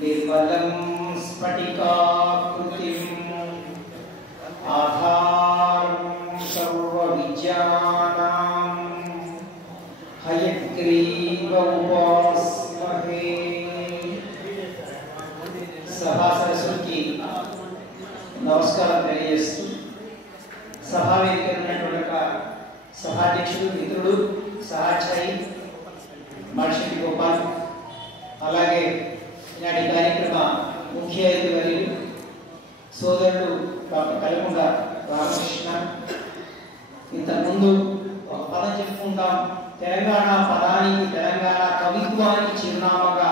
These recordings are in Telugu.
నిర్మలం స్ఫటికాకృతిం ఆధారం సర్వ విద్యానాం హయగ్రీవ ఉపాస్మహే. సభా సరస్వతికి నమస్కారం తెలియజేస్తూ సభా వేదిక ఉన్నటువంటి సభాధ్యక్షుడు మిత్రుడు సహాచారి మర్షి గోపాల్, అలాగే ఈనాటి కార్యక్రమ ముఖ్య అతిథి సోదరుడు డాక్టర్ కల్కొండ రామకృష్ణ. ఇంతకుముందు ఒక పదం చెప్పుకుంటాం, తెలంగాణ పదానికి తెలంగాణ కవిత్వానికి చిరునామాగా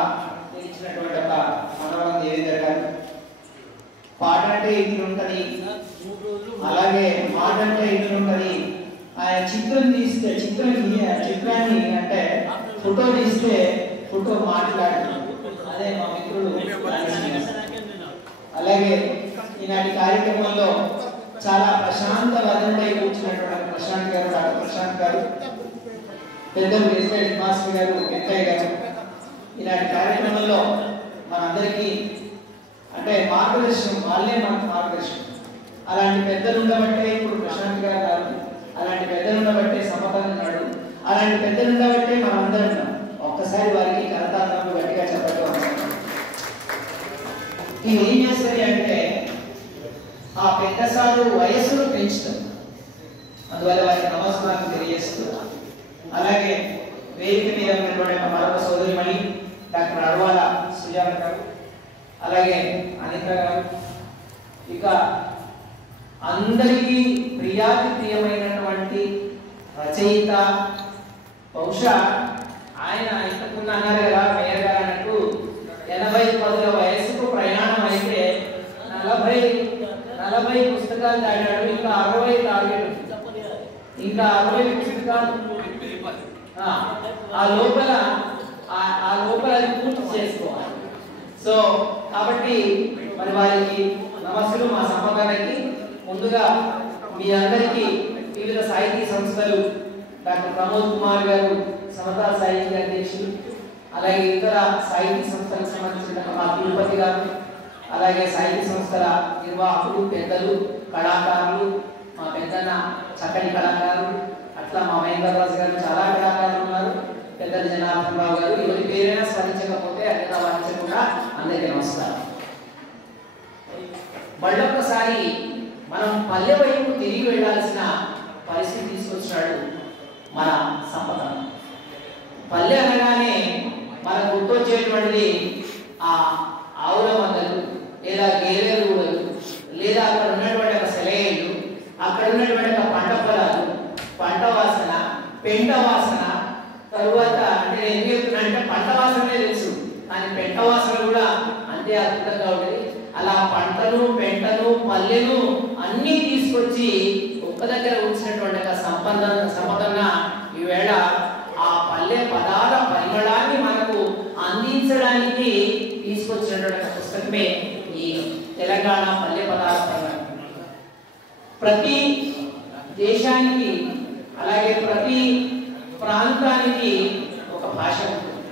నిలిచినటువంటి ఒక మనవరం దేవేంద్ర గారు. పాట అంటే ఇది ఉంటుంది, అలాగే మాట అంటే ఇది ఉంటుంది. ఆయన చిత్రం తీస్తే చిత్రాన్ని అంటే ఫోటో తీస్తే ఫోటో మాట్లాడుతుంది. అదే మా మిత్రుడు. అలాగే ఈనాటి కార్యక్రమంలో చాలా ప్రశాంత వదనపై కూర్చున్నటువంటి ప్రశాంత్ గారు, డాక్టర్ ప్రశాంత్ గారు, పెద్దలు రెసిడెంట్ మాస్టర్ గారు, వెంకయ్య గారు. ఈనాటి కార్యక్రమంలో మనందరికీ అంటే మార్గదర్శనం, వాళ్ళే మనకు మార్గదర్శనం. అలాంటి పెద్దలు ఉండబట్టే ఇప్పుడు ప్రశాంత్ గారు కాదు, అలాంటి పెద్దలు ఉండబట్టే సమకాలీన నాడు, అలాంటి పెద్దలు ఉండబట్టే మనం అందరం ఉన్నాం. ఒక్కసారి వారికి కరతాళాలు గట్టిగా చెప్పడం. ఇవి ఏం చేస్తాయి అంటే ఆ పెద్దసారు వయస్సును పెంచుతాం. అందువల్ల వారికి నమస్కారం తెలియజేస్తూ, అలాగే వేదిక మీద ఉన్నటువంటి మరొక సోదరి మళ్ళీ డాక్టర్ అడవాల సుజాత గారు, అలాగే అనిత గారు, ఇక అందరికీ ప్రియాతిప్రియమైనటువంటి రచయిత, బహుశా ఆయన ఇంతకుముందు అన్నారు కదా మేయర్ గారు అన్నట్టు 80 వయసుకు ప్రయాణం అయితే 40 పుస్తకాలు దాటాడు. ఇంకా 60 టార్గెట్, ఇంకా 60 పుస్తకాలు ఆ లోపల అది పూర్తి చేసుకోవాలి. సో కాబట్టి మరి వారికి నమస్సులు. మా సంపదకి ముందుగా మీ అందరికీ వివిధ సాహితీ సంస్థలు, డాక్టర్ ప్రమోద్ కుమార్ గారు సమతా సాహిత్య అధ్యక్షులు, అలాగే ఇతర సాహితీ సంస్థలకు సంబంధించిన మా తిరుపతి గారు, అలాగే సాహితీ సంస్థల నిర్వాహకులు, పెద్దలు, కళాకారులు, మా పెద్దన్న చక్కని కళాకారులు, అట్లా మా మహేంద్రరాజు గారు, చాలా కళాకారులు ఉన్నారు, పెద్దలు జనార్దన్ రావు గారు. ఎవరి పేరైనా స్మరించకపోతే అడిగిన వారించకుండా అందరికీ నమస్కారం. మళ్ళొక్కసారి మనం పల్లె వైపు తిరిగి వెళ్లాల్సిన పరిస్థితి తీసుకొచ్చాడు మన సంపద. పల్లె అనగానే మనకు గుర్తొచ్చేటువంటిది ఆ ఆవుల మందలు, లేదా గేదెల ఊడలు, లేదా అక్కడ ఉన్నటువంటి ఒక సెలయేళ్ళు, అక్కడ ఉన్నటువంటి ఒక పంట పొలాలు, పంట వాసన, పెంట వాసన. తరువాత అంటే నేను ఏం చెప్తున్నా అంటే పంట వాసనే తెలుసు, కానీ పెంట వాసన కూడా అంతే అద్భుతంగా ఉంటుంది. అలా పంటను, పెంటను, పల్లెను అన్నీ తీసుకొచ్చి ఒక్క దగ్గర ఉంచినటువంటి ఒక సంపదన ఈవేళ ఆ పల్లె పదాల పరిమళాన్ని మనకు అందించడానికి తీసుకొచ్చినటువంటి పుస్తకమే ఈ తెలంగాణ పల్లె పదాల పరిమళం. ప్రతి దేశానికి అలాగే ప్రతి ప్రాంతానికి ఒక భాష ఉంటుంది.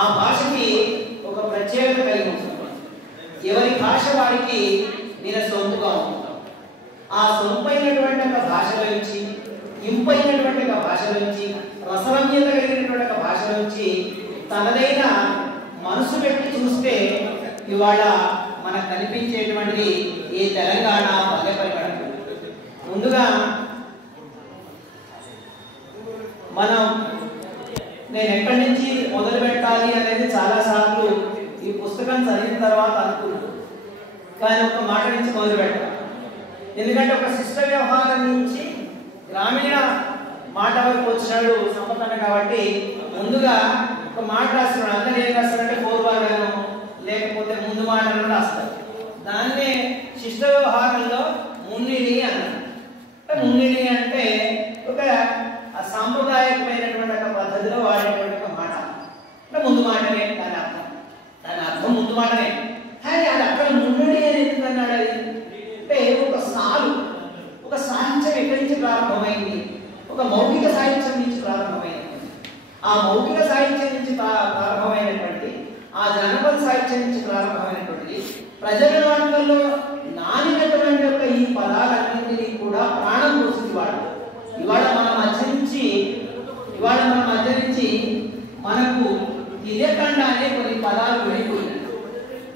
ఆ భాషకి ఒక ప్రత్యేకత కలిగి ఉంటుంది. ఎవరి భాష వారికి నేను సొంపుగా ఉంటుంది. ఆ సొంపైనటువంటి ఒక భాషల నుంచి, ఇంపైనటువంటి ఒక భాషల నుంచి, రసరమ్యత కలిగినటువంటి ఒక భాషల నుంచి తనదైన మనసు పెట్టి చూస్తే ఇవాళ మనకు కనిపించేటువంటిది ఈ తెలంగాణ పల్లె పరిమళం. ముందుగా నేను ఎక్కడి నుంచి మొదలు పెట్టాలి అనేది చాలా సార్లు ఈ పుస్తకం చదివిన తర్వాత అనుకున్నాను, కానీ ఒక మాట నుంచి మొదలు పెట్టాలి. ఎందుకంటే ఒక శిష్ట వ్యవహారం నుంచి గ్రామీణ మాట వరకు వచ్చినాడు సంపద కాబట్టి ముందుగా ఒక మాట రాస్తున్నాడు. అందరూ ఏం రాస్తారంటే పూర్వాలను లేకపోతే ముందు మాటలను రాస్తారు. దాన్నే శిష్ట వ్యవహారంలో మున్నిడి అన్నారు. మున్నిడి అంటే ఒక సాంప్రదాయకమైనటువంటి ఒక పద్ధతిలో వాడేటువంటి ఒక మాట, అంటే ముందు మాటనే దాని అర్థం ముందు మాటనే. కానీ అది అక్కడ మున్నిడి అని ఎందుకన్నాడు? అది అంటే ఒక సాలు, ఒక సాహిత్యం ఎక్కడి నుంచి ప్రారంభమైంది? ఒక మౌఖిక సాహిత్యం నుంచి ప్రారంభమైంది. ఆ మౌఖిక సాహిత్యం నుంచి ప్రారంభమైనటువంటి ఆ జన జానపద సాహిత్యం నుంచి ప్రారంభమైనటువంటిది. ప్రజల వాటిలో నానినటువంటి యొక్క ఈ పదాలన్నింటినీ కూడా ప్రాణం పోసింది వాడు. ఇవాళ మన మధ్య నుంచి మనకు తెలియకుండానే కొన్ని పదాలు వెళ్ళిపోయినాయి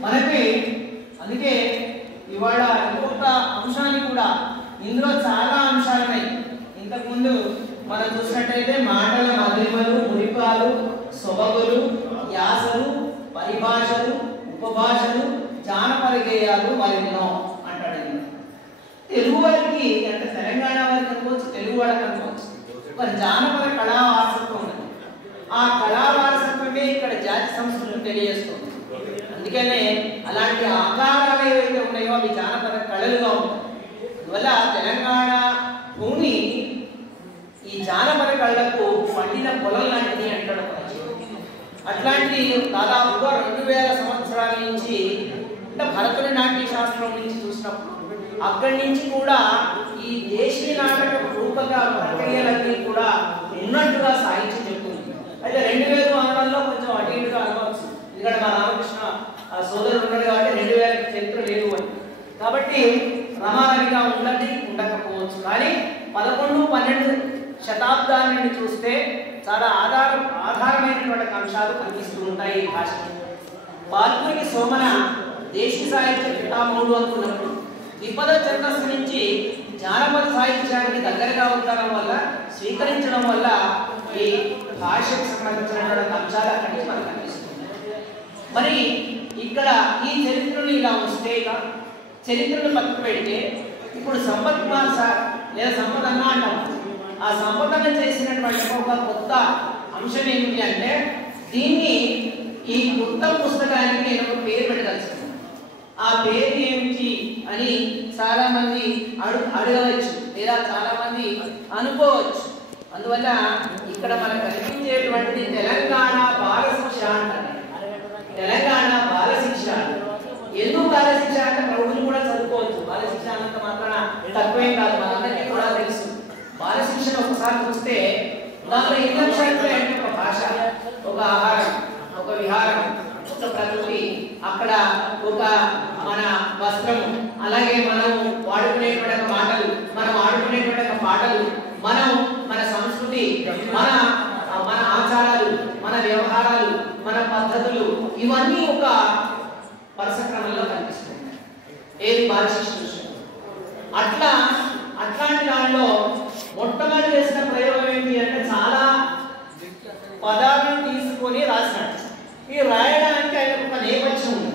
మనకి. అందుకే ఇవాళ ఇంకొక అంశాన్ని కూడా, ఇందులో చాలా అంశాలు ఉన్నాయి. ఇంతకుముందు మనం చూసినట్టయితే మాటల మధురిమలు, మురిపాలు, సొబగులు, యాసలు, పరిభాషలు, ఉపభాషలు, జానపద గేయాలు మరెన్నో అంటాడు. తెలుగు వారికి అంటే తెలంగాణ వారికి అనుకోవచ్చు, తెలుగు వాళ్ళకి అనుకోవచ్చు, ఒక జానపద కళా వారసత్వం ఉన్నది. ఆ కళా వారసత్వమే ఇక్కడ జాతి సంస్కృతిని తెలియజేస్తుంది. అందుకనే అలాంటి ఆకారాలు ఏవైతే ఉన్నాయో అవి జానపద కళలుగా ఉంటాయి. అందువల్ల తెలంగాణ భూమి ఈ జానపద కళలకు పండిన పొలం లాంటిది అంటాడు. అట్లాంటి దాదాపుగా 2000 సంవత్సరాల నుంచి అంటే భరతుని నాట్య శాస్త్రం నుంచి చూసినప్పుడు అక్కడి నుంచి కూడా ఈ దేశీయ నాటక రూపక ప్రక్రియలన్నీ కూడా ఉన్నట్టుగా సాహిత్యం చెప్తుంది. అయితే 2000 అనడంలో కొంచెం అటు ఇటుగా అనవచ్చు. ఇక్కడ మా రామకృష్ణ సోదరుడు ఉన్నాడు కాబట్టి 2000 చరిత్ర లేదు అని. కాబట్టి ప్రమాణంగా ఉండకపోవచ్చు. కానీ 11, 12 శతాబ్దాల నుండి చూస్తే చాలా ఆధారమైనటువంటి అంశాలు కనిపిస్తూ ఉంటాయి ఈ భాష. బాల్కూరి సోమన దేశీ సాహిత్య పితామహుడు అనుకున్నప్పుడు ద్విపద ఛందస్సు నుంచి జానపద సాహిత్యానికి దగ్గరగా ఉండడం వల్ల, స్వీకరించడం వల్ల ఈ భాషకు సంబంధించినటువంటి అంశాలు అక్కడి నుంచి మనకు కనిపిస్తుంది. మరి ఇక్కడ ఈ చరిత్రను ఇలా వస్తే, చరిత్రను పక్కకు పెడితే ఇప్పుడు సంపత్ కుమార్ సార్ లేదా సంపత్ అన్న అంటాం. ఆ సంపదన చేసినటువంటి ఒక కొత్త అంశం ఏమిటి అంటే, దీన్ని ఈ కొత్త పుస్తకానికి నేను ఒక పేరు పెట్టదలుచుకున్నాను. ఆ పేరు ఏమిటి అని చాలా మంది అడగవచ్చు లేదా చాలా మంది అనుకోవచ్చు. అందువల్ల ఇక్కడ మనకు కనిపించేటువంటి తెలంగాణ బాల శిక్ష అంటారు. తెలంగాణ బాల శిక్ష ఎందుకు బాల శిక్ష అంటే ప్రభుత్వం కూడా చదువుకోవచ్చు. బాల శిక్ష అన్నంత మాత్రాన తక్కువేం కాదు, మనందరికీ కూడా తెలుసు. బాల శిక్షను ఒకసారి చూస్తే దాంట్లో ఎన్ని అంశాలు అంటే ఒక భాష, ఒక ఆహారం, ఒక విహారం, ఒక ప్రకృతి, అక్కడ ఒక మన వస్త్రము, అలాగే మనం వాడుకునేటువంటి మాటలు, మనం ఆడుకునేటువంటి పాటలు, మన సంస్కృతి, మన ఆచారాలు, మన వ్యవహారాలు, మన పద్ధతులు, ఇవన్నీ ఒక వరుసక్రమంలో కనిపిస్తుంది. ఏది బాల శిక్ష అట్లాంటి దానిలో మొట్టమొదటి వేసిన ప్రయోగం ఏంటి అంటే చాలా పదాలను తీసుకొని రాసినాడు. ఈ రాయడానికి ఆయన ఒక నేపథ్యం ఉంది,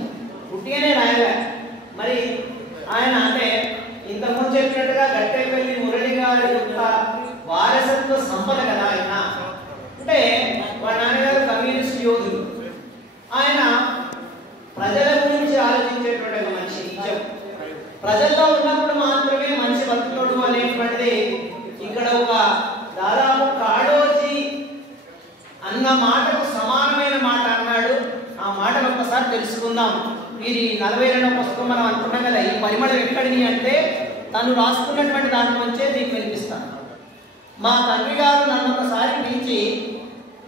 పుట్టిగానే రాయలే. మరి ఆయన అంటే ఇంతకుముందు చెప్పినట్టుగా గట్టెపల్లి మురళి గారి యొక్క వారసత్వ సంపద కదా ఆయన. అంటే వాళ్ళ నాన్నగారు కమ్యూనిస్ట్ యోధులు. ఆయన ప్రజల గురించి ఆలోచించేటువంటి మనిషి. నిజం ప్రజల్లో ఉన్నప్పుడు మాత్రమే మనిషి బతుకుతాడు అనేటువంటిది ఇక్కడ ఒక దాదాపు కాడోజీ అన్న మాటకు సమానమైన మాట అన్నాడు. ఆ మాటను ఒక్కసారి తెలుసుకుందాం. మీరు 42వ పుస్తకం మనం అనుకున్నాం కదా, ఈ పరిమళం ఎక్కడిది అంటే తను రాసుకున్నటువంటి దాంట్లో నుంచే మీకు వినిపిస్తాను. మా తండ్రి గారు నన్ను ఒకసారి పిలిచి,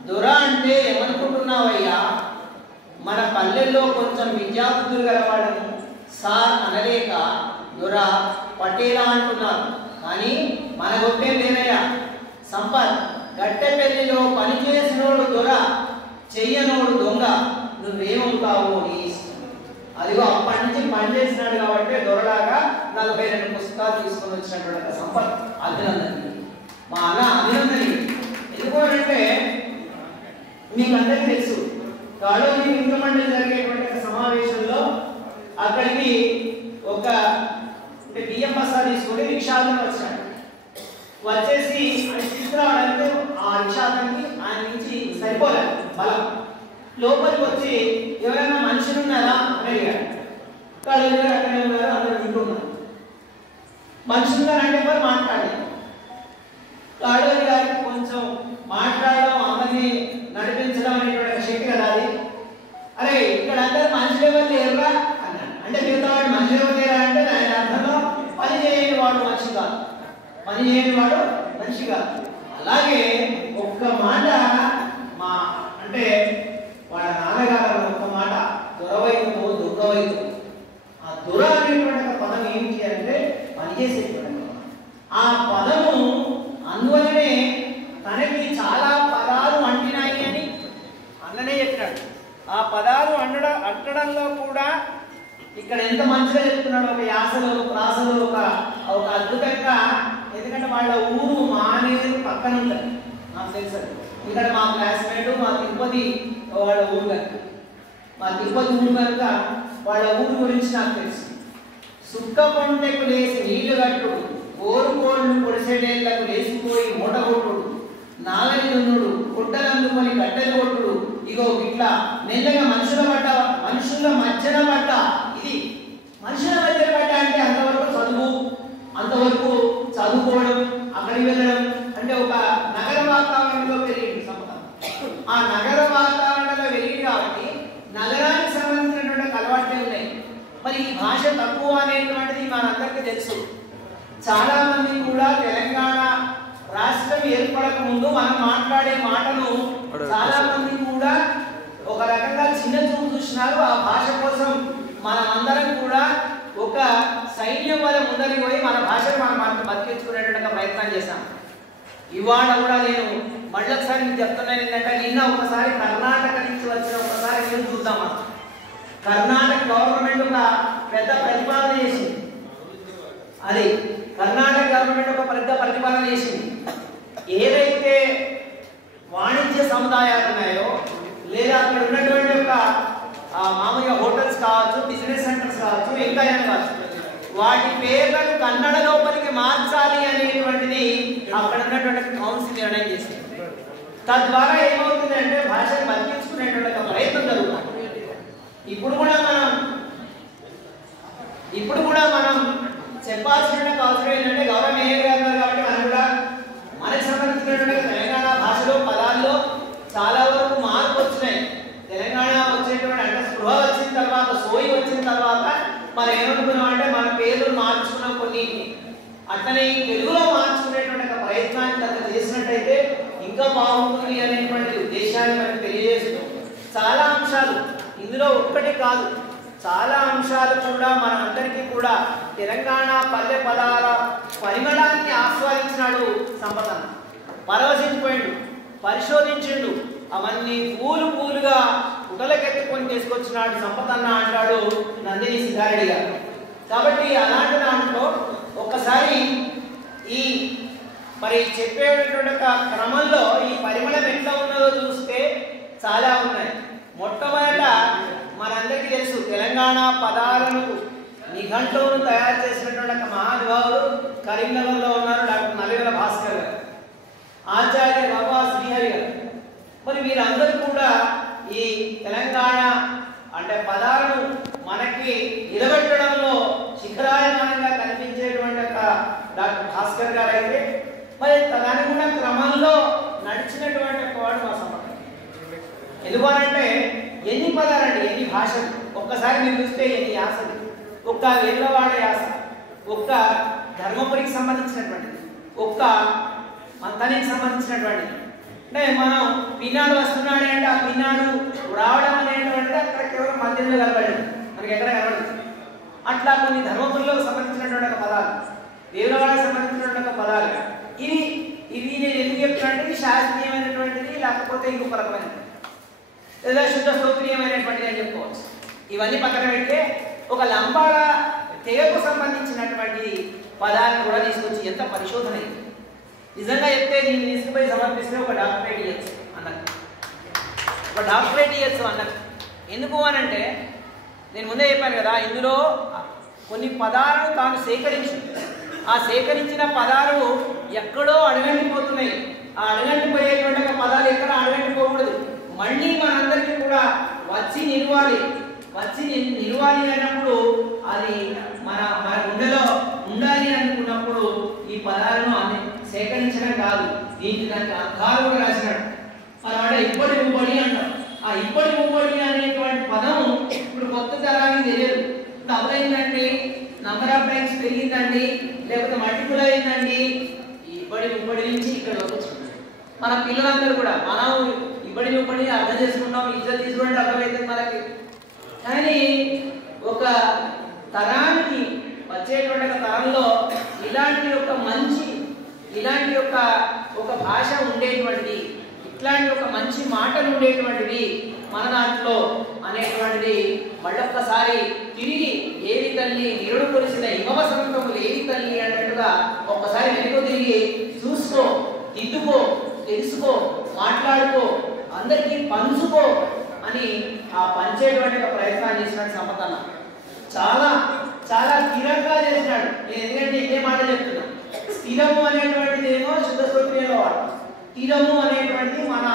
దొర అంటే ఏమనుకుంటున్నావయ్యా, మన పల్లెల్లో కొంచెం విద్యాబుద్ధులు గలవాడను సార్ అనలేక దొర పటేలా అంటున్నారు. కానీ మన గొప్పేం లేదయ్యా. సంపత్ గట్టెపల్లిలో పనిచేసినోడు దొర, చెయ్యనోడు దొంగ, నువ్వేమవుతావు నీ ఇష్టం. అదిగో అప్పటి నుంచి పనిచేసినాడు కాబట్టి దొరలాగా 42 పుస్తకాలు తీసుకొని వచ్చినటువంటి సంపత్ అభినందన. మా అన్న అభినందన ఎందుకంటే మీకు అందరికీ తెలుసు, కాళోజీ మిత్రమండలి జరిగేటువంటి సమావేశంలో అక్కడికి ఒక బియ్యం బస్తా తీసుకొని రిక్షాలను వచ్చాడు. వచ్చేసి తీసుకురావడానికి ఆ రిక్షానికి ఆయన నుంచి సరిపోలేదు బలం. లోపలికి వచ్చి ఎవరైనా మనుషులు ఉన్నారా అని అడిగాడు. కాళోజీ గారు అక్కడే ఉన్నారు, అందరూ వింటున్నారు. మనుషులు ఉన్నారంటే మరి మాట్లాడలేదు. కాళోజీ గారికి కొంచెం మాట్లాడడం, అందరినీ నడిపించడం అనేటువంటి శక్తి కదా అది. అరే ఇక్కడ అందరూ మనుషులు ఎవరు లేరురా అన్నాడు. అంటే మిగతా వాడు మనుషులు ఎవరు లేరా అంటే ఆయన అర్థంలో పని చేయని వాడు మనిషి కాదు, పని చేయని వాడు మనిషి కాదు. అలాగే ఒక్క మాట మా అంటే వాళ్ళ నాన్నగారు ఒక్క మాట పదాలు అంటడంలో కూడా ఇక్కడ ఎంత మంచిగా చెప్తున్నాడు, ఒక యాసలో ప్రాసలో ఒక అద్భుతంగా. ఎందుకంటే వాళ్ళ ఊరు మానేరు పక్కన ఉంటుంది, నాకు తెలుసు. ఇక్కడ మా క్లాస్మేట్ మా తిరుపతి వాళ్ళ ఊరు కనుక, మా తిరుపతి ఊరు కనుక వాళ్ళ ఊరు గురించి నాకు తెలుసు. సుక్క పంటకు లేసి నీళ్లు కట్టుడు, కోరుకోళ్ళు పొడిసెడేళ్లకు లేచిపోయి మూట కొట్టుడు, నాగలి దున్నుడు, కొట్టలందుకొని కట్టెలు కొట్టుడు. ఇగో ఇట్లా మెల్లగా మనుషుల మధ్యన పడ్డ. ఇది మనుషుల మధ్యన పడ్డ అంటే అంతవరకు చదువుకోవడం, అక్కడికి వెళ్ళడం, అంటే ఒక నగర వాతావరణంలో పెరిగింది సంపద. ఆ నగర వాతావరణంలో పెరిగింది కాబట్టి నగరానికి సంబంధించినటువంటి అలవాట్లే ఉన్నాయి. మరి ఈ భాష తక్కువ అనేటువంటిది మనందరికీ తెలుసు. చాలా మంది కూడా తెలంగాణ రాష్ట్రం ఏర్పడక ముందు మనం మాట్లాడే మాటను చాలా మంది కూడా ఒక రకంగా చిన్న చూపు చూసినారు. ఆ భాష కోసం మనమందరం కూడా ఒక సైన్యం వల్ల ముందరికి పోయి మన భాషను మనం బతికించుకునేటువంటి ప్రయత్నం చేశాం. ఇవాళ కూడా నేను మళ్ళొకసారి మీకు చెప్తున్నాను ఏంటంటే, నిన్న ఒకసారి కర్ణాటక నుంచి వచ్చిన ఒకసారి నేను చూద్దామా, కర్ణాటక గవర్నమెంట్ ఒక పెద్ద ప్రతిపాదన చేసింది. అది కర్ణాటక గవర్నమెంట్ ఒక పెద్ద ప్రతిపాదన చేసింది. ఏదైతే వాణిజ్య సముదాయాలు ఉన్నాయో, లేదా అక్కడ ఉన్నటువంటి ఒక మామూలుగా హోటల్స్ కావచ్చు, బిజినెస్ సెంటర్స్ కావచ్చు, ఇంకా కావచ్చు, వాటి పేర్లను కన్నడ లోపలికి మార్చాలి అనేటువంటిది అక్కడ ఉన్నటువంటి కౌన్సిల్ నిర్ణయం చేసింది. తద్వారా ఏమవుతుందంటే భాషను బతికించుకునేటువంటి ఒక ప్రయత్నం జరుగుతుంది. ఇప్పుడు కూడా మనం చెప్పాల్సిన అవసరం ఏంటంటే, గౌరవ మేయర్ గారు కాబట్టి మనం కూడా మనకు సంబంధించినటువంటి తెలంగాణ భాషలో పదాల్లో చాలా వరకు మార్పు వచ్చినాయి. తెలంగాణ వచ్చేటువంటి అంటే స్పృహ వచ్చిన తర్వాత, సోయి వచ్చిన తర్వాత మనం ఏమనుకున్నాం అంటే మన పేర్లు మార్చుకున్నాం కొన్ని. అట్లనే తెలుగులో మార్చుకునేటువంటి ఒక ప్రయత్నాన్ని కనుక చేసినట్టయితే ఇంకా బాగుంటుంది అనేటువంటి ఉద్దేశాన్ని మనకు తెలియజేస్తూ, చాలా అంశాలు ఇందులో ఒక్కటి కాదు, చాలా అంశాలు కూడా మనందరికీ కూడా తెలంగాణ పల్లె పదాల పరిమళాన్ని ఆస్వాదించినాడు సంపదన్న. పరవశించిపోయిండు, పరిశోధించిండు, అవన్నీ పూలుగా ఉటలకెత్తుకొని తీసుకొచ్చినాడు సంపదన్న అంటాడు నందిని సిద్ధారెడ్డి గారు. కాబట్టి అలాంటి దాంట్లో ఒక్కసారి ఈ మరి చెప్పేటటువంటి క్రమంలో ఈ పరిమళం ఎట్లా ఉన్నదో చూస్తే చాలా ఉన్నాయి. మొట్టమొదట మనందరికీ తెలుసు, తెలంగాణ పదాలను నిఘంటువును తయారు చేసినటువంటి ఒక మహానుభావుడు కరీంనగర్లో ఉన్నారు, డాక్టర్ నల్లివేల భాస్కర్ గారు, ఆచార్య బాబా శ్రీహరి గారు. మరి వీరందరూ కూడా ఈ తెలంగాణ అంటే పదాలను మనకి నిలబెట్టడంలో శిఖరాయమానంగా కనిపించేటువంటి ఒక డాక్టర్ భాస్కర్ గారు అయితే, మరి తదనుగుణ క్రమంలో నడిచినటువంటి వాడు మా సంపద. ఎందుకనంటే ఎన్ని పదాలండి, ఎన్ని భాషలు, ఒక్కసారి మీరు చూస్తే ఎన్ని యాసలు, ఒక్క వేళ్ళవాడ యాస, ఒక్క ధర్మపురికి సంబంధించినటువంటిది, ఒక్క మంతానికి సంబంధించినటువంటిది. అంటే మనం పిన్నాడు వస్తున్నాడే అంటే ఆ పిన్నాడు రావడం అనేటువంటిది అక్కడ కేవలం మధ్యలో కనబడింది, మనకి ఎక్కడ కనబడింది. అట్లా కొన్ని ధర్మపురిలో సంబంధించినటువంటి ఒక పదాలు, వేములవాడకి సంబంధించినటువంటి ఒక పదాలు. ఇవి నేను ఎందుకు చెప్తున్నానంటే శాస్త్రీయమైనటువంటిది, లేకపోతే ఇంకొక రకమైనటువంటి లేదా శుద్ధ స్తోత్రీయమైనటువంటిది అని చెప్పుకోవచ్చు. ఇవన్నీ పక్కన పెడితే ఒక లంబాడ తెగకు సంబంధించినటువంటి పదాలను కూడా తీసుకొచ్చి ఎంత పరిశోధన అయింది. నిజంగా చెప్తే దీన్ని తీసుకుపోయి సమర్పిస్తే ఒక డాక్టరేట్ ఇవ్వచ్చు అన్నట్టు. ఎందుకు అనంటే నేను ముందే చెప్పాను కదా, ఇందులో కొన్ని పదాలను తాను సేకరించింది. ఆ సేకరించిన పదాలు ఎక్కడో అడగంటిపోతున్నాయి. ఆ అడగంటిపోయేటువంటి పదాలు ఎక్కడ అడగంటిపోకూడదు, మళ్ళీ మనందరికీ కూడా వచ్చి నిలవాలి అన్నప్పుడు అది మన గుండెలో ఉండాలి అనుకున్నప్పుడు ఈ పదాలను అన్ని సేకరించడం కాదు, దానికి అర్థాలు కూడా రాసినాడు. అన్నమాట ఇప్పటి ముప్పడి అంటాం. ఆ ఇప్పటి ముప్పడి అనేటువంటి పదం ఇప్పుడు కొత్త తరానికి తెలియదు. ఇప్పుడు అవ్వైందండి, నంబర్ ఆఫ్ టైమ్స్ పెరిగిందండి, లేకపోతే మల్టిపుల్ అయిందండి. ఇప్పటి ముప్పడి నుంచి ఇక్కడ వచ్చింది. మన పిల్లలందరూ కూడా మనం ఇప్పటి ముప్పడి అర్థం చేసుకుంటాం, ఇద్దరు తీసుకోండి అర్థమవుతుంది మనకి. కానీ ఒక తరానికి వచ్చేటువంటి ఒక తరంలో ఇలాంటి ఒక భాష ఉండేటువంటిది, ఇట్లాంటి ఒక మంచి మాటలు ఉండేటువంటివి మన దాంట్లో అనేటువంటిది మళ్ళొక్కసారి తిరిగి ఏవి తల్లి నిరుడు కొలిసిన యువ సంతములు ఏవి తల్లి అన్నట్టుగా ఒక్కసారి వెనుక తిరిగి చూసుకో, దిద్దుకో, తెలుసుకో, మాట్లాడుకో, అందరికీ పంచుకో అని ఆ పంచేటువంటి ఒక ప్రయత్నాన్ని చేసినాడు సంపతన్న. చాలా చాలా స్థిరంగా చేసినాడు. నేను ఎందుకంటే ఇదే మాట చెప్తున్నా. స్థిరము అనేటువంటిది ఏమో శుద్ధ సూత్రీయంలో వాడతాం, స్థిరము అనేటువంటిది మన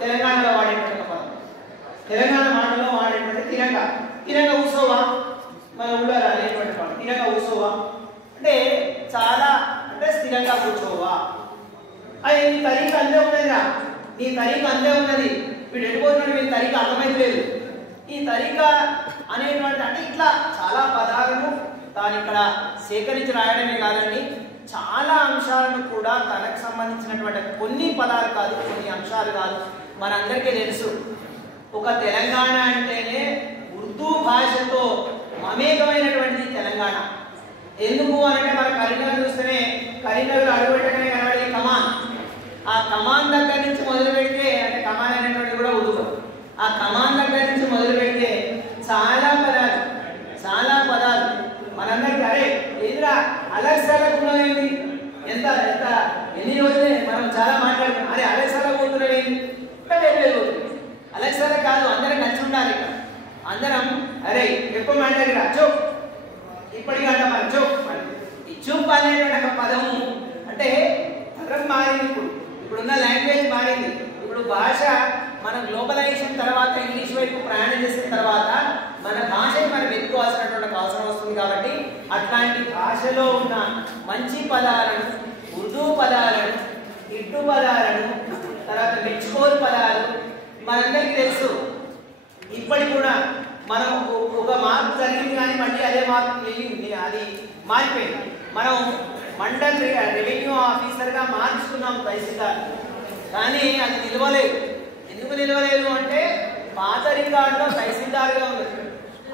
తెలంగాణలో వాడేటువంటి పదం. తెలంగాణ మాటలో వాడేటువంటి తిరంగా. తిరంగా కూర్చోవా, మన ఊళ్ళో అనేటువంటి పదం. తిరంగా కూర్చోవా అంటే చాలా అంటే స్థిరంగా కూర్చోవా. అది నీ తరీక అంతే ఉన్నదిరా, నీ తరీక అంతే ఉన్నది. వీడు ఎడిపోతున్నాడు, వీడి తరీక అర్థమైతలేదు. ఈ తరీక అనేటువంటి అంటే ఇట్లా చాలా పదాలను తాను ఇక్కడ సేకరించి రాయడమే కాదండి, చాలా అంశాలను కూడా తనకు సంబంధించినటువంటి కొన్ని పదాలు కాదు, కొన్ని అంశాలు కాదు, మనందరికీ తెలుసు. ఒక తెలంగాణ అంటేనే ఉర్దూ భాషతో మమేకమైనటువంటిది తెలంగాణ. ఎందుకు అంటే మన కరీంనగర్ చూస్తేనే కరీంనగర్ అడుగుపెట్టగానే కనబడే కమాన్. ఆ కమాన్ దగ్గర నుంచి మొదలు పెడితే అంటే కమాన్ అనేటువంటిది కూడా ఉర్దూ. ఆ కమాన్ దగ్గర నుంచి మొదలు పెడితే చాలా పదాలు మనందరికీ అరే ఎదురా అలెక్సాలో ఉన్నదేంటి, ఎంత ఎంత ఎన్ని రోజులే మనం చాలా మాట్లాడుతున్నాం. అరే అలెక్సాలో పోతున్నవేంటి లేదు, అలెక్సాలో కాదు, అందరం కలిసి ఉండాలి. ఇక్కడ అందరం అరే ఎక్కువ మాట్లాడిరా చూప్, ఇప్పటికీ అంట మరి చూప్. ఈ చూప్ అనేటువంటి ఒక పదము అంటే తరం మారింది. ఇప్పుడున్న లాంగ్వేజ్ మారింది. ఇప్పుడు భాష మన గ్లోబలైజేషన్ తర్వాత ఇంగ్లీష్ వైపు ప్రయాణం చేసిన తర్వాత మన భాషని మనం ఎత్తుకోవాల్సినటువంటి అవసరం వస్తుంది. కాబట్టి అట్లాంటి భాషలో ఉన్న మంచి పదాలను, ఉర్దూ పదాలను, ఇట్టు పదాలను, తర్వాత మెచ్చుకోలు పదాలు మనందరికీ తెలుసు. ఇప్పటికి కూడా మనం ఒక మార్పు జరిగింది కానీ మళ్ళీ అదే మార్పు అది మారిపోయింది. మనం మండల్ రెవెన్యూ ఆఫీసర్గా మార్చుకున్నాం తహసీల్దార్, కానీ అది నిలవలేదు. ఎందుకు నిలవలేదు అంటే పాత రికార్డులో తహసీల్దార్గా ఉంది.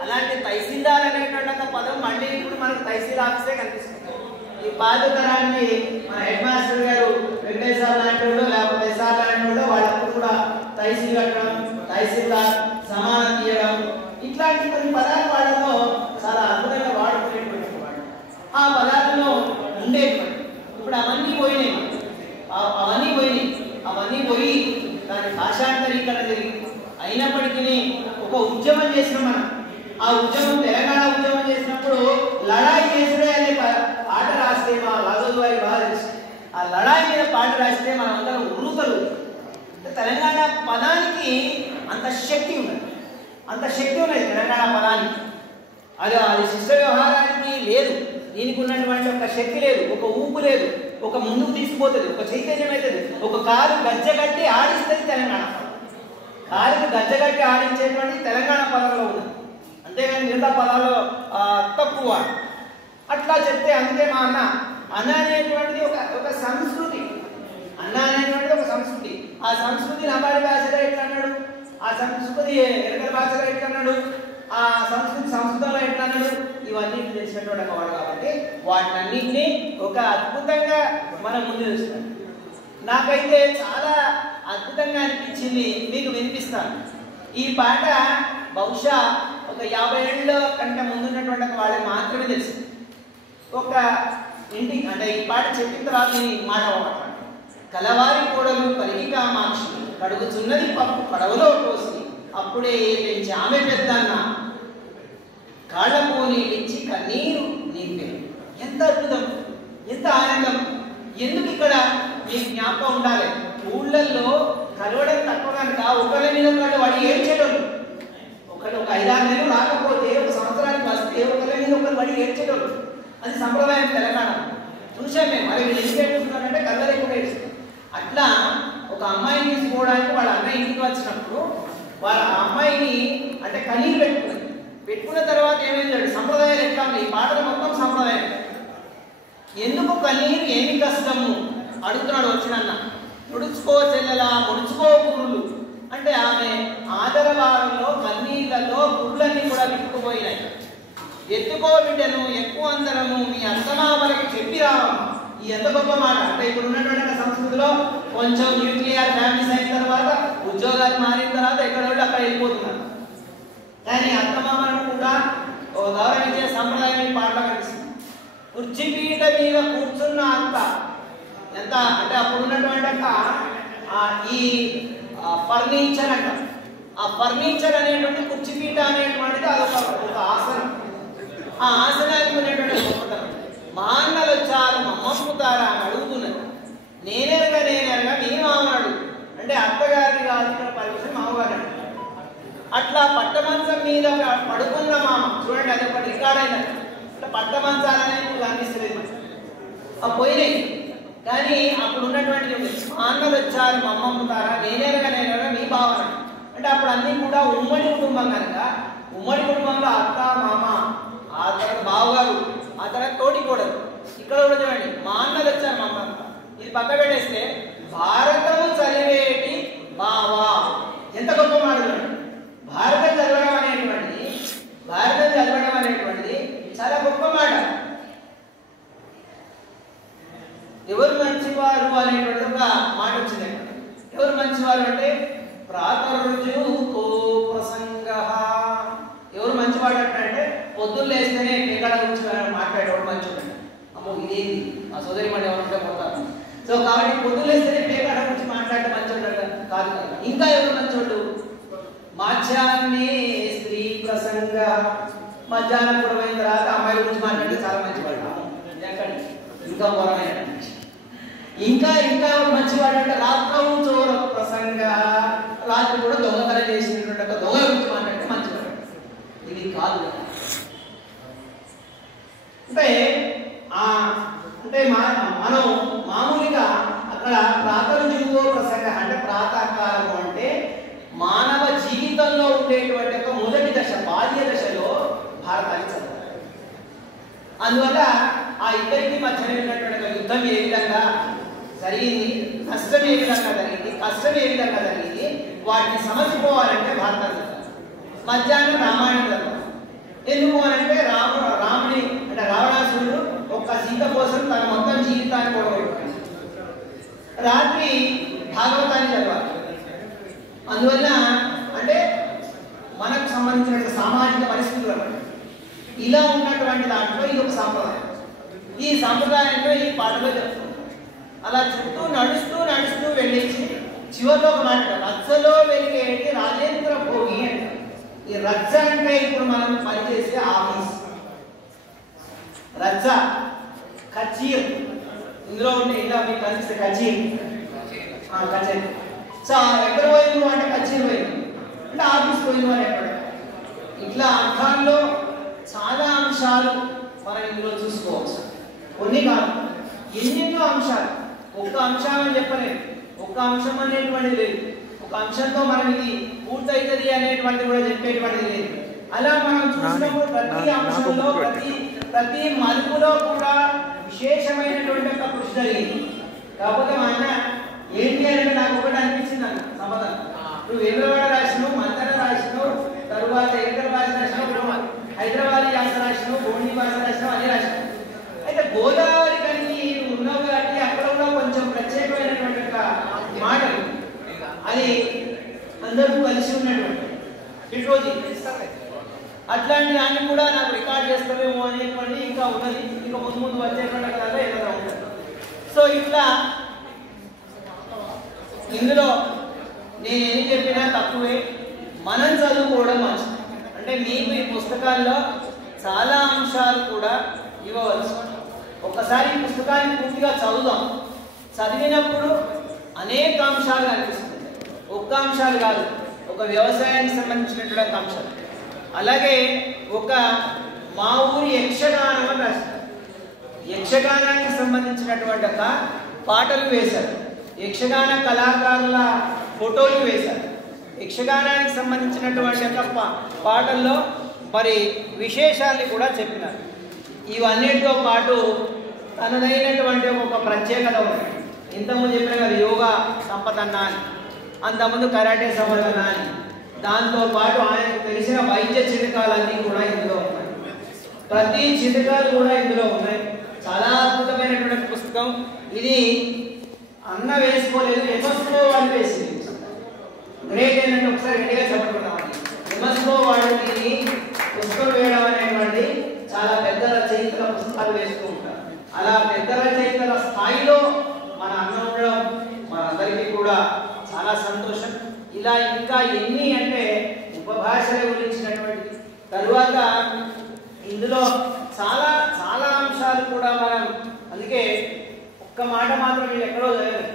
అలాంటి తహసీల్దార్ అనేటువంటి ఒక పదం మళ్ళీ ఇప్పుడు మనకు తహసీల్ ఆఫీసే కనిపిస్తుంది. ఈ పాత తరానికి మన హెడ్ మాస్టర్ గారు వెంకటేశ్వర లాంటి వాడు లేకపోతే ఎస్ఆర్ లాంటి వాడు వాళ్ళప్పుడు కూడా తహసీల్ కట్టడం, తహసీల్దార్ సమానం తీయడం ఇట్లాంటి కొన్ని పదాలు వాళ్ళలో చాలా అద్భుతంగా వాడుకునేటువంటి వాడు. ఆ పదాలలో ఉండేటువంటి ఇప్పుడు అవన్నీ పోయినాయి. అవన్నీ పోయి దాని భాషాంతరీకరణ జరిగింది. అయినప్పటికీ ఒక ఉద్యమం చేసినాం మనం. ఆ ఉద్యమం తెలంగాణ ఉద్యమం చేసినప్పుడు లడాయి చేసుడే అనే పాట రాస్తే మా లాగోజు వారి బాగా తెలుసు. ఆ లడాయి మీద పాట రాస్తే మనం అందరం ఉరుతలు. తెలంగాణ పదానికి అంత శక్తి ఉన్నది, తెలంగాణ పదానికి. అది శిష్ట వ్యవహారానికి లేదు, దీనికి ఉన్నటువంటి ఒక శక్తి లేదు, ఒక ఊపు లేదు, ఒక ముందుకు తీసుకుపోతుంది, ఒక చైతన్యం అవుతుంది. ఒక కారు గజ్జగట్టి ఆడిస్తుంది తెలంగాణ పదం. కారుకి గజ్జగట్టి ఆడించేటువంటి తెలంగాణ పదంలో ఉన్నది, అంతేగాని మిగతా పదాలు తక్కువ. అట్లా చెప్తే అందుకే మా అన్న అనేటువంటిది ఒక సంస్కృతి. అన్న అనేటువంటిది ఒక సంస్కృతి. ఆ సంస్కృతి లంబాడి భాషలో ఎట్లా అన్నాడు, ఆ సంస్కృతి ఎరకల భాషలో ఎట్లా అన్నాడు, ఆ సంస్కృతి సంస్కృతంలో ఎట్లా అన్నాడు, ఇవన్నీ తెలిసినటువంటి వాడు. కాబట్టి వాటినన్నింటినీ ఒక అద్భుతంగా మనం ముందు చూస్తాం. నాకైతే చాలా అద్భుతంగా అనిపించింది, మీకు వినిపిస్తాను. ఈ పాట బహుశా ఒక 50 ఏళ్ళ కంటే ముందున్నటువంటి వాళ్ళకి మాత్రమే తెలుసు. ఒక ఇంటి అంటే ఈ పాట చెప్పిన తర్వాత ఈ మాట కలవారి కోడలు కలిగి కామాక్షి కడుగుచున్నది పప్పు కడవలో పోసి అప్పుడే పెంచి ఆమె పెద్దన్న కాళ్ళ పోనీలిచ్చి కన్నీరు నింపే. ఎంత అద్భుతం, ఎంత ఆనందం. ఎందుకు ఇక్కడ మీకు జ్ఞాపకం ఉండాలి, ఊళ్ళల్లో కలవడం తక్కువ కనుక ఒకళ్ళ మీద ఒకళ్ళు వాడు ఏడ్చేటోళ్ళు. ఒకళ్ళు ఒక 5-6 నెలలు రాకపోతే ఒక సంవత్సరానికి వస్తే ఒకళ్ళ మీద ఒకళ్ళు వాడి ఏడ్చేటోళ్ళు. అది సంప్రదాయం తెలంగాణ చూసాం మేము. మరి వీళ్ళు ఎందుకు ఏడుస్తున్నారంటే కళ్ళ లేకుండా ఏడుస్తారు. అట్లా ఒక అమ్మాయిని తీసుకోవడానికి వాళ్ళ అన్నయ్య ఇంటికి వచ్చినప్పుడు వాళ్ళ అమ్మాయిని అంటే కన్నీరు పెట్టుకున్న తర్వాత ఏమైందండి, సంప్రదాయాలు ఎట్లా ఉన్నాయి, ఈ పాటలు మొత్తం సంప్రదాయం. ఎందుకు కన్నీరు ఏమి కష్టము అడుగుతున్నాడు వచ్చినన్న. ముడుచుకో చెల్లెలా ముడుచుకో పురులు అంటే ఆమె ఆదరవారంలో కన్నీళ్లలో పురులన్నీ కూడా విప్పుకుపోయినాయి. ఎత్తుకో బిడ్డను ఎక్కువ అందరము మీ అత్తమామలకి చెప్పి రావమ్మ. ఈ ఎంత గొప్ప మాట. అంటే ఇప్పుడు ఉన్నటువంటి సంస్కృతిలో కొంచెం న్యూక్లియర్ ఫ్యామిలీస్ అయిన తర్వాత ఉద్యోగాలు మారిన తర్వాత ఎక్కడ అక్కడ వెళ్ళిపోతున్నారు. కానీ అత్తమామలను కూడా గౌరవించే సంప్రదాయం ఈ పాటలో కనిపిస్తుంది. కుర్చీపీట మీద కూర్చున్న అత్త ఎంత అంటే అప్పుడు ఉన్నటువంటి ఈ ఫర్నిచర్ అంట. ఆ ఫర్నిచర్ అనేటువంటి కుర్చీపీట అనేటువంటిది అదొక ఆసనం. ఆ ఆసనానికి ఉన్నటువంటి గొప్పతనం. మా అన్నలు వచ్చారు మమ్మమ్ముతారా అని అడుగుతున్నది. నేనేరుగా మీ మామనాడు అంటే అత్తగారిని కాదు ఇక్కడ పర్మిషన్ మామగారు. అట్లా పట్టమంచం మీద పడుకున్న మామ చూడండి, అది ఒక రికార్డ్ అయిన అట్లా పట్టమంచాలనే కనిపిస్తుంది పోయినాయి. కానీ అప్పుడు ఉన్నటువంటి మా అన్నలు వచ్చారు మమ్మమ్ముతారా నేనేరుగా మీ బావనాడు అంటే అప్పుడు అన్నీ కూడా ఉమ్మడి కుటుంబం కనుక ఉమ్మడి కుటుంబంలో అత్త మామ ఆ తర్వాత బావగారు ఆ తర్వాత తోటి కూడదు. ఇక్కడ కూడా చూడండి మా అన్నలు వచ్చారు మా అమ్మ. ఇది పక్క పెట్టేస్తే భారతము చదివేటి బావా ఎంత గొప్ప మాట. భారతం చదవడం అనేటువంటిది చాలా గొప్ప మాట. ఎవరు మంచివారు అనేటువంటి ఒక మాట వచ్చింది. ఎవరు మంచివారు అంటే ప్రాతరుజుతో ప్రసంగ. ఎవరు మంచివాడు అంటే పొద్దున్న లేస్తేనే పేకాడ గురించి మాట్లాడేవాడు మంచివాడు. అమ్మో ఇదేంటి ఆ సోదరి మాట ఎవరుంటే పోతారు. సో కాబట్టి పొద్దున్న లేస్తేనే పేకాడ గురించి మాట్లాడటం మంచివాడు కాదు. ఇంకా ఎవరు మంచివాడు? మాధ్యాహ్నే స్త్రీ ప్రసంగ. మధ్యాహ్నం కూడా పోయిన తర్వాత అమ్మాయి గురించి మాట్లాడితే చాలా మంచివాడు. ఇంకా ఘోరమైన ఇంకా మంచివాడు అంటే రాత్రవు చోర ప్రసంగ. రాత్రి కూడా దొంగతనం చేసినటువంటి దొంగ గురించి మాట్లాడితే మంచివాడు. ఇది కాదు అంటే మనం మామూలుగా అక్కడ ప్రాతరుజుతో ప్రసంగ అంటే ప్రాతకాలము అంటే మానవ జీవితంలో ఉండేటువంటి ఒక మొదటి దశ బాల్య దశలో భారతాన్ని చదవాలి. అందువల్ల ఆ ఇద్దరికి మధ్యన ఉన్నటువంటి యుద్ధం ఏ విధంగా జరిగింది, నష్టం ఏ విధంగా జరిగింది, కష్టం ఏ విధంగా జరిగింది, వాటిని సమర్చిపోవాలంటే భారతాన్ని చదవాలి. మధ్యాహ్నం రామాయణం చదవాలి. ఎందుకు అంటే రాముని అంటే రావణాసురుడు ఒక్క సీత కోసం తన మొత్తం జీవితాన్ని కూడగొట్టుకున్నాడు. రాత్రి భాగవతాన్ని చదవాలి. అందువల్ల అంటే మనకు సంబంధించిన సామాజిక పరిస్థితులు ఇలా ఉన్నటువంటి దాంట్లో ఇది ఒక సాంప్రదాయం. ఈ సాంప్రదాయంలో ఈ పాటలో చెప్తుంది. అలా చుట్టూ నడుస్తూ వెళ్ళేసి చివరిలో ఒక మాట రచ్చలో వెలిగేటి రాజేంద్ర భోగి అంటే. ఈ రచ్చ అంటే ఇప్పుడు మనం పనిచేసే ఆఫీస్ రచ్చ. కచీర్ ఇందులో ఉంటే ఇలా మీకు కనిపిస్తే కచీర్ కచేరీ. సో ఎక్కడ పోయింది అంటే కచేరీ పోయింది అంటే ఆఫీస్ పోయింది అని ఎక్కడ. ఇట్లా అర్థాల్లో చాలా అంశాలు మనం ఇందులో చూసుకోవచ్చు. కొన్ని కాదు ఎన్నెన్నో అంశాలు. ఒక్క అంశం అని చెప్పలేదు, ఒక్క అంశం అనేటువంటిది లేదు. ఒక అంశంతో మనం ఇది పూర్తవుతుంది అనేటువంటిది కూడా చెప్పేటువంటిది లేదు. అలా మనం చూసినప్పుడు ప్రతి అంశంలో ప్రతి మలుపులో కూడా విశేషమైనటువంటి ఒక కృషి జరిగింది. కాకపోతే మా అన్న ఏంటి అంటే నాకు ఒకటి అనిపించింది అన్న సమాధానం. నువ్వు వేములవాడ రాసినావు, మంతన రాసినావు, తరువాత ఎక్కడ భాష రాసినావు, హైదరాబాద్ యాస రాసినావు, గోండి భాష రాసినావు, అన్ని రాసినావు. అయితే గోదావరి కనికి ఉన్నావు కాబట్టి అక్కడ కూడా కొంచెం ప్రత్యేకమైనటువంటి ఒక మాటలు అది అందరూ కలిసి ఉన్నటువంటి రోజు అట్లాంటి దాన్ని కూడా నాకు రికార్డ్ చేస్తావేమో అనేటువంటి ఇంకా ఉన్నది. ఇంకా ముందు వచ్చేటువంటి కదా ఏదైనా ఉంటుంది. సో ఇట్లా ఇందులో నేను ఎన్ని చెప్పినా తక్కువే. మనం చదువుకోవడం మంచిది. అంటే మీకు ఈ పుస్తకాల్లో చాలా అంశాలు కూడా ఇవ్వవచ్చు. ఒక్కసారి ఈ పుస్తకాన్ని పూర్తిగా చదువుదాం. చదివినప్పుడు అనేక అంశాలు అనిపిస్తుంది. ఒక్క అంశాలు కాదు, ఒక వ్యవసాయానికి సంబంధించినటువంటి అంశాలు. అలాగే ఒక మా ఊరి యక్షగానం అని రాశారు. యక్షగానానికి సంబంధించినటువంటి ఒక పాటలు వేశారు. యక్షగాన కళాకారుల ఫోటోలు వేశారు. యక్షగానానికి సంబంధించినటువంటి ఒక పాటల్లో మరి విశేషాన్ని కూడా చెప్పినారు. ఇవన్నిటితో పాటు తనదైనటువంటి ఒక ప్రత్యేకత ఉంది. ఇంతకుముందు చెప్పిన కదా యోగా సంపదన్న అని, అంతకుముందు కరాటే సంపదన్న అని, దాంతోపాటు ఆయనకు తెలిసిన వైద్య చిట్కాలన్నీ కూడా ఇందులో ఉన్నాయి. ప్రతి చిట్కాలు కూడా ఇందులో ఉన్నాయి. చాలా అద్భుతమైనటువంటి పుస్తకం ఇది. అన్న వేసుకోలేదు, ఎమస్కో వాళ్ళు వేసింది. గ్రేట్ ఏంటంటే ఒకసారి గట్టిగా చెప్పబడతామని ఎంఎస్లో వాళ్ళు దీన్ని పుస్తకం వేయడం అనేటువంటి చాలా పెద్ద రచయితల పుస్తకాలు వేస్తూ ఉంటారు. అలా పెద్ద రచయితల స్థాయిలో మన అన్న ఉండడం మనందరికీ కూడా చాలా సంతోషం. ఇలా ఇంకా ఎన్ని అంటే ఉపభాషల గురించినటువంటి తరువాత ఇందులో చాలా చాలా అంశాలు కూడా మనం అందుకే ఒక్క మాట మాత్రం నేను ఎక్కడో చదివాను.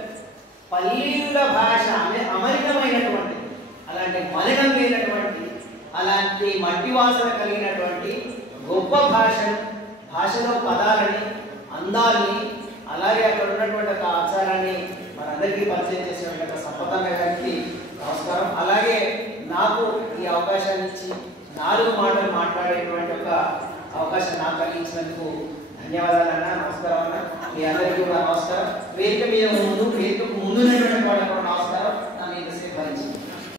పల్లీల భాష అమరికమైనటువంటి అలాంటి మలినమైనటువంటి అలాంటి మట్టి వాసన కలిగినటువంటి గొప్ప భాషలో పదాలని అందాలని అలాగే అక్కడ ఉన్నటువంటి ఒక ఆచారాన్ని మనందరికీ పరిచయం చేసినటువంటి సంపద గారికి నమస్కారం. అలాగే నాకు ఈ అవకాశాన్ని ఇచ్చి 4 మాటలు మాట్లాడేటువంటి ఒక అవకాశం నాకు కలిగించినందుకు ధన్యవాదాలు అన్న. నమస్కారం అన్న. మీ అందరికీ కూడా నమస్కారం. వేదిక మీద ముందు